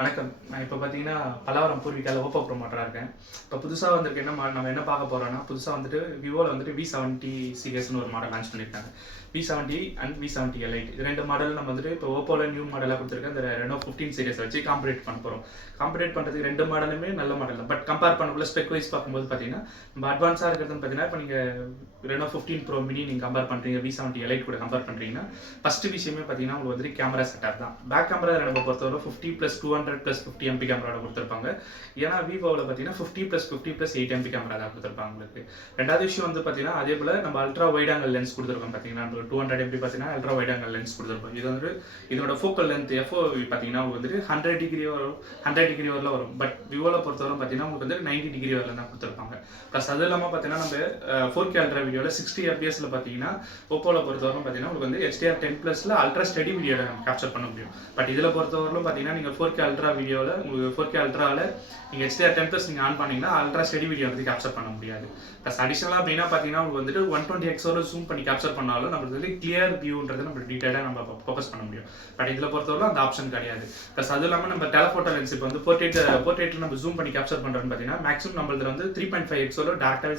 வணக்கம். நான் இப்போ பார்த்தீங்கன்னா, பல்லாவரம் பூர்விகால ஓப்போ ப்ரமோட்டரா இருக்கேன். இப்போ புதுசா வந்திருக்க நம்ம என்ன பார்க்க போறோம்னா, புதுசா வந்துட்டு விவோல வந்துட்டு V70 சீரிஸ்ன்னு ஒரு மாடல் லான்ச் பண்ணியிருக்காங்க. V70 அண்ட் V70 எலைட் இது 2 மாடல் நம்ம வந்துட்டு இப்போ ஓப்போல நியூ மாடலா கொடுத்துருக்க அந்த ரெனோ 15 சீரிஸை வச்சு காம்பரேட் பண்ண போறோம். காம்பரேட் பண்றதுக்கு 2 மாடலுமே நல்ல மாடல் தான். பட் கம்பேர் பண்ணக்குள்ள ஸ்பெக் வைஸ் பார்க்கும்போது பார்த்தீங்கன்னா, நம்ம அட்வான்ஸா இருக்கிறதுன்னு பார்த்தீங்கன்னா, இப்போ நீங்க ரெனோ 15 ப்ரோ மினி நீங்க கம்பேர் பண்றீங்க, V70 எலைட் கூட கம்பேர் பண்றீங்கன்னா, ஃபர்ஸ்ட் விஷயமே பார்த்தீங்கன்னா, உங்களுக்கு வந்துட்டு கேமரா செட்டப் தான். பேக் கேமரா நம்ம பொறுத்தவரை 50+200+50 MP கேமராவோட கொடுத்துருப்பாங்க. ஏன்னா விவோவில் பார்த்தீங்கன்னா 50+50+8 MP கேமரா தான் கொடுத்துருப்பாங்க உங்களுக்கு. ரெண்டாவது விஷயம் வந்து பார்த்தீங்கன்னா, அதே போல நம்ம அல்ட்ரா வைட் ஆங்கிள் லென்ஸ் கொடுத்துருக்கோம். பார்த்தீங்கன்னா 200 MP பார்த்தீங்கன்னா அல்ட்ரா வைட் ஆங்கிள் லென்ஸ் கொடுத்துருப்போம். இது வந்து இதோட ஃபோக்கல் லென்த் FOV பார்த்தீங்கன்னா உங்களுக்கு வந்துட்டு 100 டிகிரி வரும், 100 டிகிரி வரல வரும். பட் விவோவில் பொறுத்தவரை பார்த்தீங்கன்னா உங்களுக்கு வந்து 90 டிகிரி வரல தான் கொடுத்துருப்பாங்க. ப்ளஸ் அது இல்லாமல் பார்த்தீங்கன்னா நம்ம 4K அல்ட்ரா வீடியோவில் 60 FPS பார்த்தீங்கன்னா ஓப்போவில் பொறுத்தவரை பார்த்தீங்கன்னா உங்களுக்கு வந்து HDR10+ல அல்ட்ரா ஸ்டெடி வீடியோ கேப்சர் பண்ண முடியும். பட் இதில் பொறுத்தவரையிலும் பார்த்தீங்கன்னா நீங்கள் 4K அல்ட்ரா வீடியோவில் உங்களுக்கு 4K அல்ட்ராவில் நீங்கள் HDR10+ நீங்கள் ஆன் பண்ணிங்கன்னா அல்ட்ரா ஸ்டெடி வீடியோ வந்து கேப்சர் பண்ண முடியாது. ப்ளஸ் அடிஷனலாக மெயினாக பார்த்தீங்கன்னா உங்களுக்கு வந்துட்டு 120x ஜூம் பண்ணி கேப்சர் பண்ணாலும் நம்மளுக்கு வந்து கிளியர் வியூன்றது நம்ம டீட்டெயிலாக நம்ம ஃபோக்கஸ் பண்ண முடியும். பட் இதில் பொறுத்தவரை அந்த ஆப்ஷன் கிடையாது. ப்ளஸ் அது இல்லாமல் நம்ம டெலஃபோட்டோ லென்ஸ் இப்போ வந்து போர்ட்ரேட்டில் நம்ம ஜூம் பண்ணி கேப்சர் பண்ணுறோன்னு பார்த்தீங்கன்னா மேக்ஸிமம் நம்மளது வந்து 3.5x டேரக்டாகவே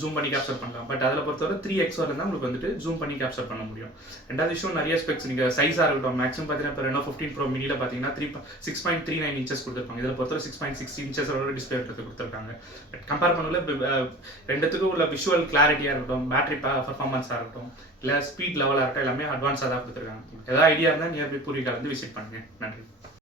ஜூம் பண்ணி கேப்சர் பண்ணலாம். பட் அதில் பொறுத்தவரை 3x தான் உங்களுக்கு வந்துட்டு ஜூம் பண்ணி கேப்சர் பண்ண முடியும். ரெண்டாவது விஷயம் நிறைய ஸ்பெக்ஸ் நீங்கள் சைஸாக இருக்கட்டும், மேக்ஸிமம் பார்த்தீங்கன்னா இப்போ ரெனோ 15 ப்ரோ மினியில் பார்த்தீங்கன்னா 6.39 இன்ச்சஸ் கொடுத்துருப்பாங்க. இதில் பொறுத்தவரை 6.6 இன்ச்சஸோட டிஸ்பிளே கொடுத்துருக்காங்க. பட் கம்பேர் பண்ணல ரெண்டுத்துக்கும் உள்ள விஷுவல் கிளாரிட்டியாக இருக்கட்டும், பேட்டரி பர்ஃபார்மன்ஸாக இருக்கட்டும், இல்லை ஸ்பீட் லெவலாக இருக்கட்டும், எல்லாமே அட்வான்ஸாக தான் கொடுத்துருக்காங்க. ஏதாவது ஐடியா இருந்தால் நியர்பை பூர்விகால வந்து விசிட் பண்ணுங்க. நன்றி.